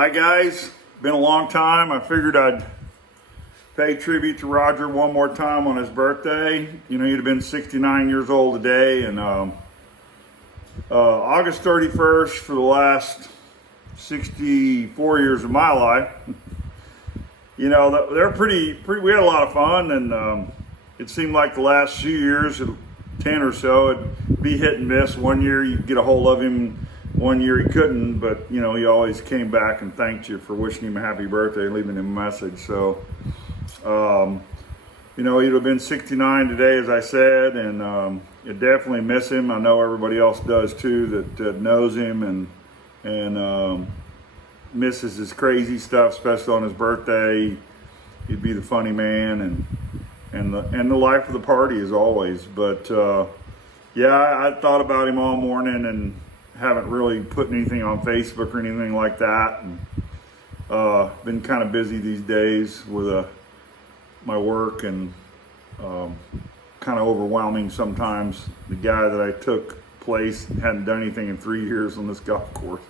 Hi guys, been a long time. I figured I'd pay tribute to Roger one more time on his birthday. You know, he'd have been 69 years old today, and August 31st for the last 64 years of my life. You know, they're pretty. We had a lot of fun, and it seemed like the last few years, 10 or so, it'd be hit and miss. One year you'd get a hold of him. One year he couldn't, but you know, he always came back and thanked you for wishing him a happy birthday and leaving him a message. So, you know, he'd have been 69 today, as I said, and you definitely miss him. I know everybody else does too that knows him and misses his crazy stuff, especially on his birthday. He'd be the funny man and the life of the party as always. But yeah, I thought about him all morning and haven't really put anything on Facebook or anything like that, and been kind of busy these days with my work, and kind of overwhelming sometimes. The guy that I took place hadn't done anything in 3 years on this golf course,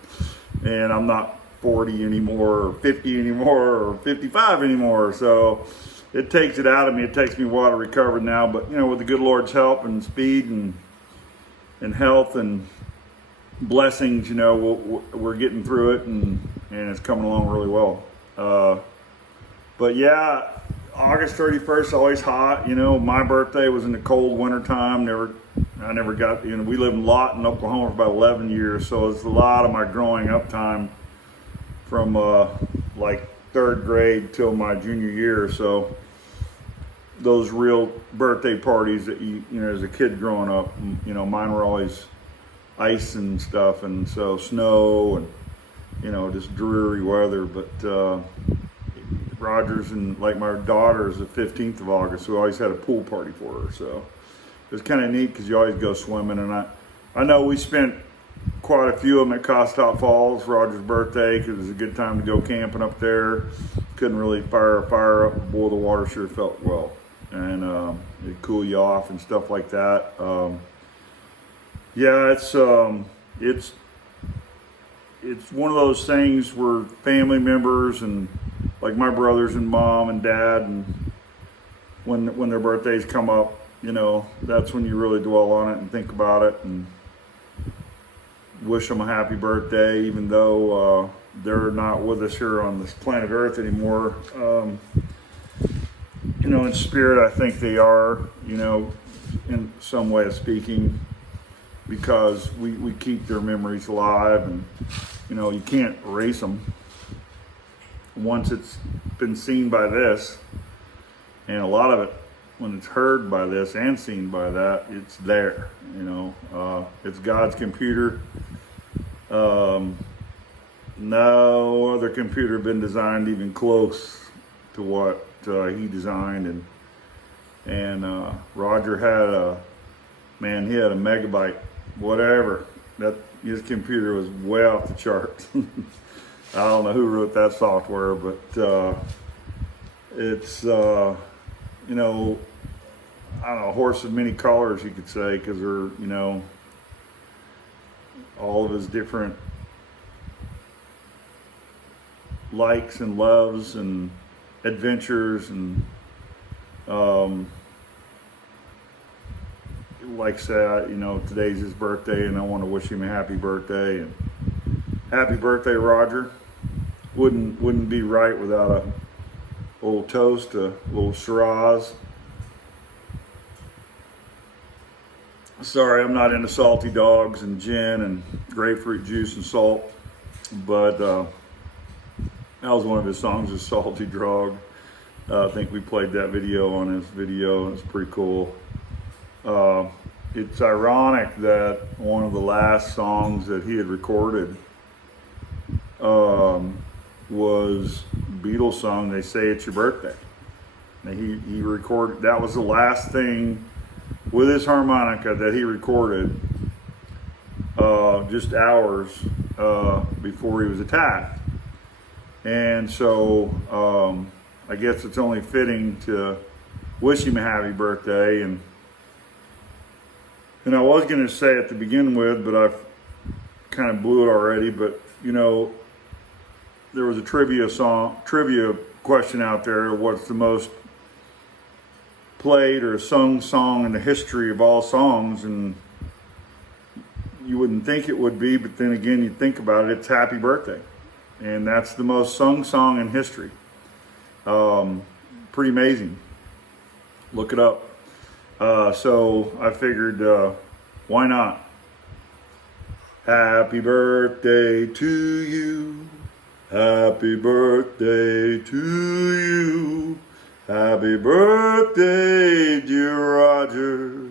and I'm not 40 anymore or 50 anymore or 55 anymore, so it takes it out of me. It takes me a while to recover now, but you know, with the good Lord's help and speed and health and blessings, you know, we're getting through it, and it's coming along really well. But yeah, August 31st, always hot. You know, my birthday was in the cold winter time. I never got, you know, we lived in Lawton, Oklahoma for about 11 years, so it's a lot of my growing up time from like third grade till my junior year. So those real birthday parties that you know, as a kid growing up, you know, mine were always ice and stuff, and so snow and, you know, just dreary weather. But Rogers, and like my daughter is the 15th of August, so we always had a pool party for her. So it was kind of neat because you always go swimming, and I know we spent quite a few of them at Costop Falls for Roger's birthday because it was a good time to go camping up there. Couldn't really fire a fire up, but boy, the water sure felt well, and it'd cool you off and stuff like that. Yeah, it's one of those things where family members and like my brothers and mom and dad, and when their birthdays come up, you know, that's when you really dwell on it and think about it and wish them a happy birthday, even though they're not with us here on this planet Earth anymore. You know, in spirit, I think they are, you know, in some way of speaking, because we keep their memories alive, and you know, you can't erase them once it's been seen by this, and a lot of it, when it's heard by this and seen by that, it's there. You know, it's God's computer. No other computer been designed even close to what he designed, and Roger had he had a megabyte, whatever. That his computer was way off the charts. I don't know who wrote that software, but it's you know, I don't know, a horse of many colors, you could say, because they're, you know, all of his different likes and loves and adventures, and like I said, you know, today's his birthday, and I want to wish him a happy birthday, and happy birthday, Roger. Wouldn't be right without a little toast, a little Shiraz. Sorry, I'm not into salty dogs and gin and grapefruit juice and salt, but that was one of his songs, is Salty Drog. I think we played that video on his video. It's pretty cool. It's ironic that one of the last songs that he had recorded was Beatles song, They Say It's Your Birthday. And he recorded, that was the last thing with his harmonica that he recorded just hours before he was attacked. And so I guess it's only fitting to wish him a happy birthday. And I was going to say it to begin with, but I've kind of blew it already. But, you know, there was a trivia question out there. What's the most played or sung song in the history of all songs? And you wouldn't think it would be, but then again, you think about it, it's Happy Birthday. And that's the most sung song in history. Pretty amazing. Look it up. So I figured, why not? Happy birthday to you. Happy birthday to you. Happy birthday, dear Roger.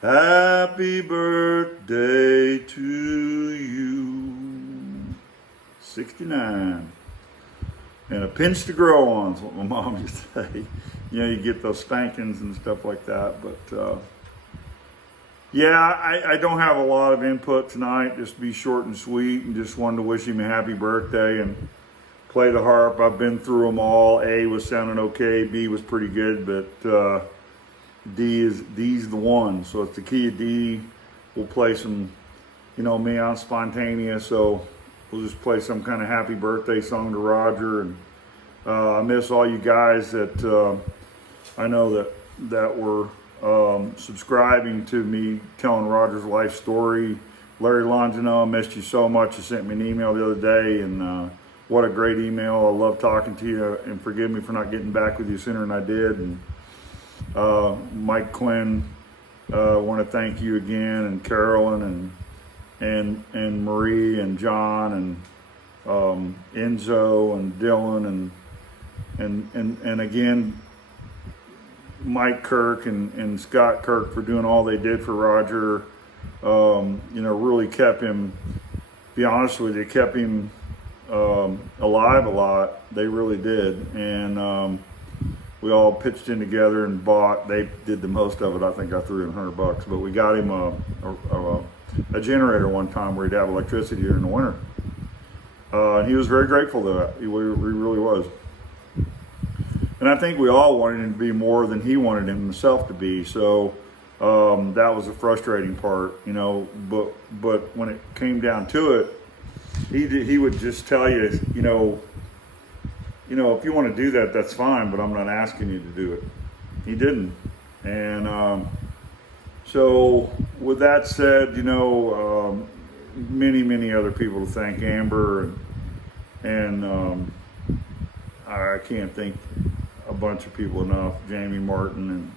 Happy birthday to you. 69. And a pinch to grow on is what my mom used to say. You know, you get those spankings and stuff like that. But yeah, I don't have a lot of input tonight. Just be short and sweet, and just wanted to wish him a happy birthday and play the harp. I've been through them all. A was sounding okay. B was pretty good, but D's the one. So it's the key of D. We'll play some, you know me, I'm spontaneous, so we'll just play some kind of happy birthday song to Roger. And I miss all you guys that I know that were subscribing to me telling Roger's life story. Larry Longino, I missed you so much. You sent me an email the other day, and what a great email. I love talking to you, and forgive me for not getting back with you sooner than I did. And Mike Quinn, want to thank you again, and Carolyn and Marie and John and Enzo and Dylan and again Mike Kirk and Scott Kirk for doing all they did for Roger. You know, really kept him, be honest with you, kept him alive a lot. They really did. And we all pitched in together and bought. They did the most of it. I think I threw in $100, but we got him a generator one time where he'd have electricity during the winter. And he was very grateful to that. He really was. And I think we all wanted him to be more than he wanted himself to be. So that was a frustrating part, you know. But when it came down to it, he would just tell you, you know, if you want to do that, that's fine, but I'm not asking you to do it. He didn't. And so with that said, you know, many other people to thank. Amber and I can't thank a bunch of people enough. Jamie Martin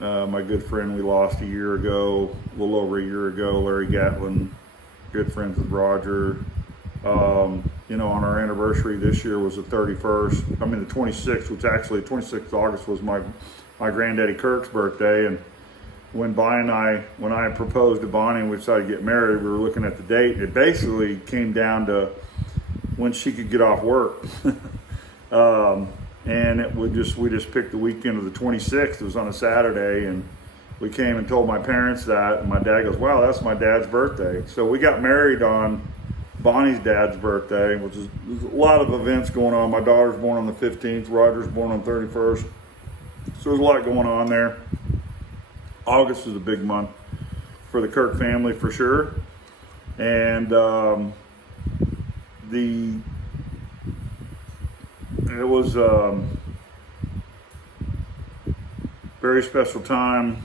and my good friend we lost a year ago, a little over a year ago, Larry Gatlin, good friends with Roger. You know, on our anniversary this year was the 31st. I mean the 26th, which actually 26th of August was my granddaddy Kirk's birthday. And when I proposed to Bonnie and we decided to get married, we were looking at the date. It basically came down to when she could get off work. And we just picked the weekend of the 26th. It was on a Saturday, and we came and told my parents that, and my dad goes, wow, that's my dad's birthday. So we got married on Bonnie's dad's birthday, which is there's a lot of events going on. My daughter's born on the 15th, Roger's born on the 31st. So there's a lot going on there. August is a big month for the Kirk family for sure. And it was a very special time,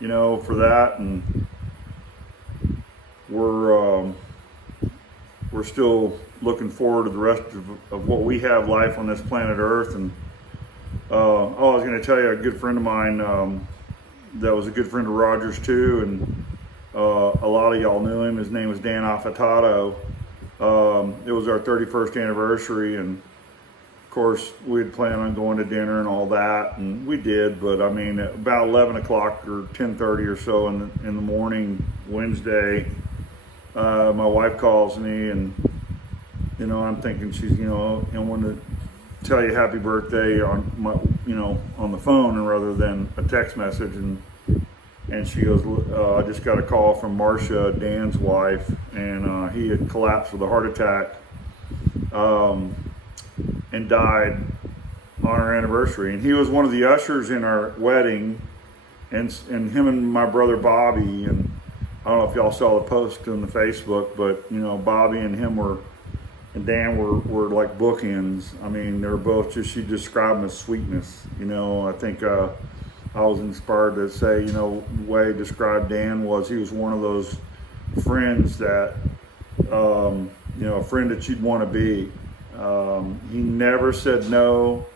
you know, for that. And we're still looking forward to the rest of what we have life on this planet Earth. And I was going to tell you, a good friend of mine that was a good friend of Roger's too, and a lot of y'all knew him. His name was Dan Affatato. It was our 31st anniversary, and of course we had planned on going to dinner and all that, and we did. But I mean, about 11 o'clock or 10:30 or so in the morning Wednesday, my wife calls me, and you know, I'm thinking she's, you know, I want to tell you happy birthday on my, you know, on the phone, and rather than a text message. And she goes, I just got a call from Marcia, Dan's wife, and he had collapsed with a heart attack and died on our anniversary. And he was one of the ushers in our wedding, and him and my brother Bobby, and I don't know if y'all saw the post on the Facebook, but you know, Bobby and him were and Dan were like bookends. I mean, they were both just, she described them as sweetness. You know, I think I was inspired to say, you know, the way I described Dan was he was one of those friends that, you know, a friend that you'd want to be. He never said no,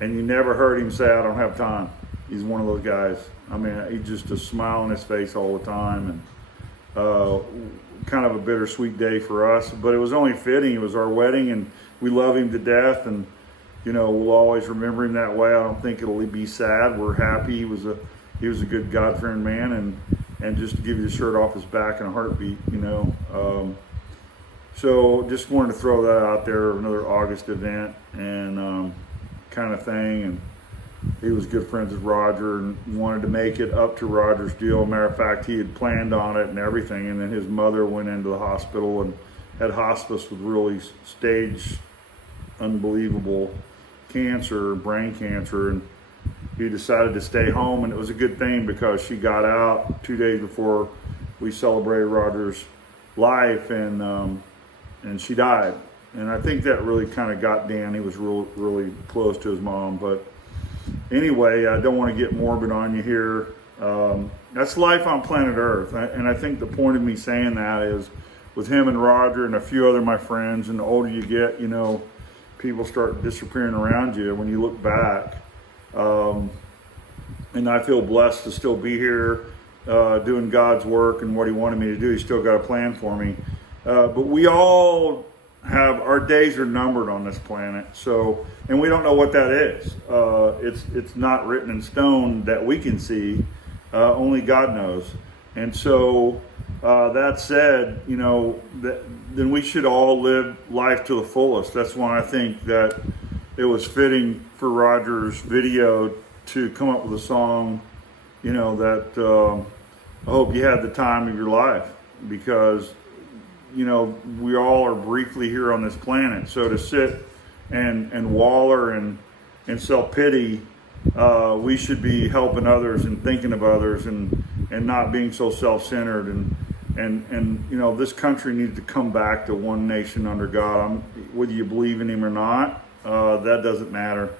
and you never heard him say, I don't have time. He's one of those guys. I mean, he just a smile on his face all the time, and kind of a bittersweet day for us, but it was only fitting. It was our wedding, and we love him to death, and you know, we'll always remember him that way. I don't think it'll be sad. We're happy. He was a good God-fearing man, and just to give you the shirt off his back in a heartbeat, you know. So just wanted to throw that out there, another August event and kind of thing. And he was good friends with Roger and wanted to make it up to Roger's deal. Matter of fact, he had planned on it and everything, and then his mother went into the hospital and had hospice with really stage unbelievable cancer, brain cancer, and he decided to stay home. And it was a good thing because she got out 2 days before we celebrated Roger's life, and she died. And I think that really kind of got Dan. He was really close to his mom. But anyway, I don't want to get morbid on you here. That's life on planet Earth. And I think the point of me saying that is with him and Roger and a few other of my friends, and the older you get, you know, people start disappearing around you when you look back. And I feel blessed to still be here doing God's work and what he wanted me to do. He still got a plan for me. But we all have, our days are numbered on this planet. So, and we don't know what that is. It's not written in stone that we can see. Only God knows. And so, that said, you know, then we should all live life to the fullest. That's why I think that it was fitting for Roger's video to come up with a song, you know, that I hope you had the time of your life, because you know, we all are briefly here on this planet. So to sit and waller and self-pity, we should be helping others and thinking of others and not being so self-centered. And you know, this country needs to come back to one nation under God. Whether you believe in him or not, that doesn't matter.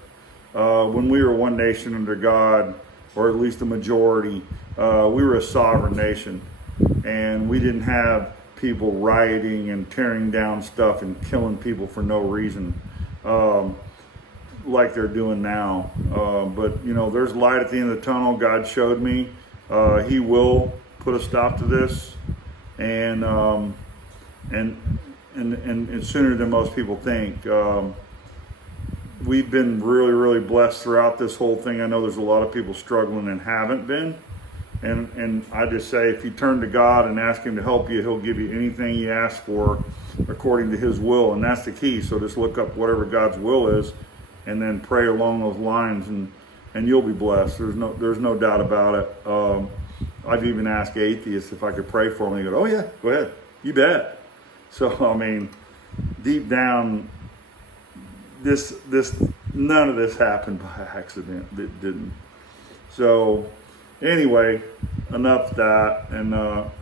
When we were one nation under God, or at least the majority, we were a sovereign nation. And we didn't have people rioting and tearing down stuff and killing people for no reason, like they're doing now. But you know, there's light at the end of the tunnel. God showed me. He will put a stop to this, and sooner than most people think. We've been really blessed throughout this whole thing. I know there's a lot of people struggling and haven't been. And I just say, if you turn to God and ask him to help you, he'll give you anything you ask for according to his will. And that's the key. So just look up whatever God's will is and then pray along those lines, and you'll be blessed. There's no doubt about it. I've even asked atheists if I could pray for them. They go, oh yeah, go ahead. You bet. So, I mean, deep down, this none of this happened by accident. It didn't. So, anyway, enough of that, and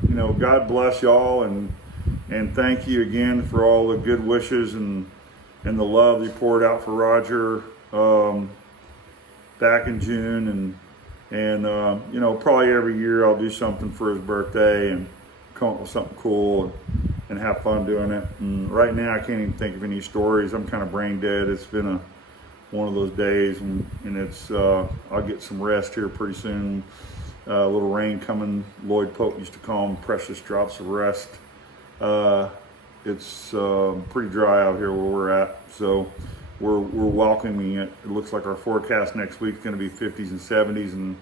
you know, God bless y'all, and thank you again for all the good wishes and the love you poured out for Roger back in June, and you know, probably every year I'll do something for his birthday and come up with something cool and have fun doing it. And right now I can't even think of any stories. I'm kind of brain dead. It's been one of those days, and it's I'll get some rest here pretty soon. A little rain coming. Lloyd Pope used to call them precious drops of rest. It's pretty dry out here where we're at, so we're welcoming it. It looks like our forecast next week is going to be 50s and 70s, and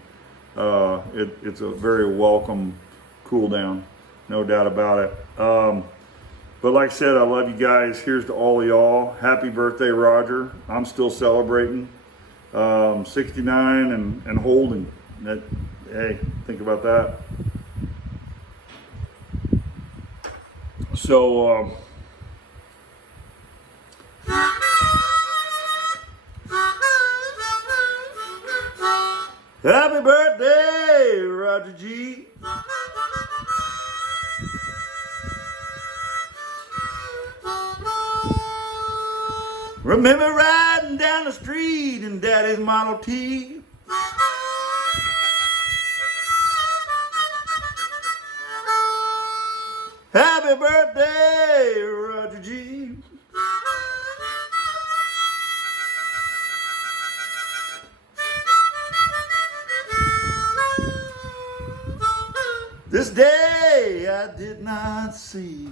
it's a very welcome cool down, no doubt about it. But like I said, I love you guys. Here's to all of y'all. Happy birthday, Roger. I'm still celebrating. 69 and holding. Hey, think about that. So, happy birthday, Roger G. Remember riding down the street in Daddy's Model T. Happy birthday, Roger G. This day I did not see.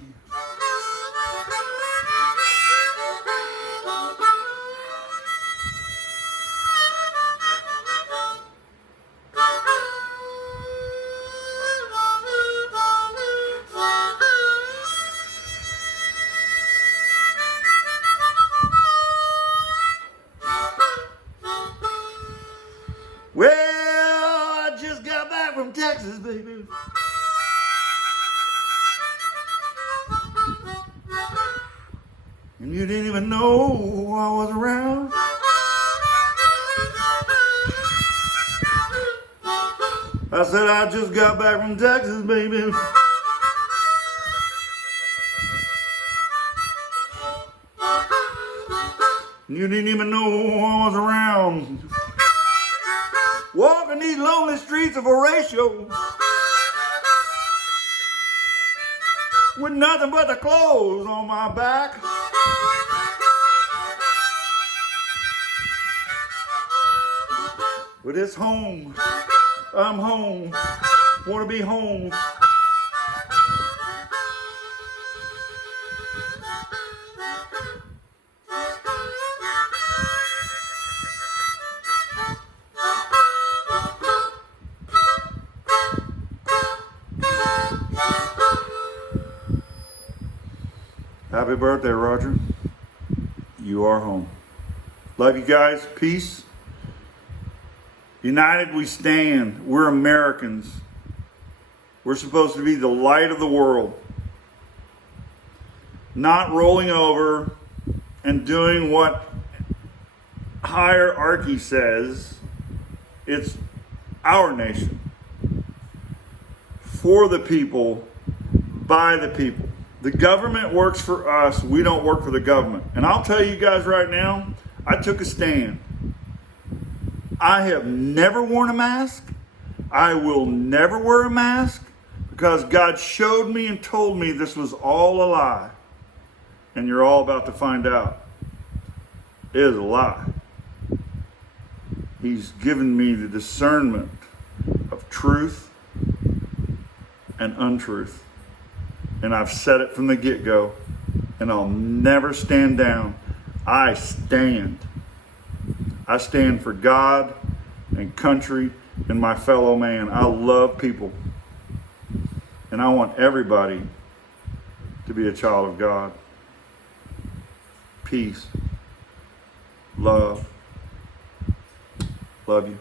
Well, I just got back from Texas, baby. And you didn't even know I was around. I said I just got back from Texas, baby. And you didn't even know I was around. Walking these lonely streets of Horatio with nothing but the clothes on my back. But it's home. I'm home. Want to be home. Happy birthday, Roger. You are home. Love you guys. Peace. United we stand. We're Americans. We're supposed to be the light of the world. Not rolling over and doing what hierarchy says. It's our nation. For the people, by the people. The government works for us. We don't work for the government. And I'll tell you guys right now, I took a stand. I have never worn a mask. I will never wear a mask because God showed me and told me this was all a lie. And you're all about to find out. It is a lie. He's given me the discernment of truth and untruth. And I've said it from the get-go, and I'll never stand down. I stand. I stand for God and country and my fellow man. I love people. And I want everybody to be a child of God. Peace. Love. Love you.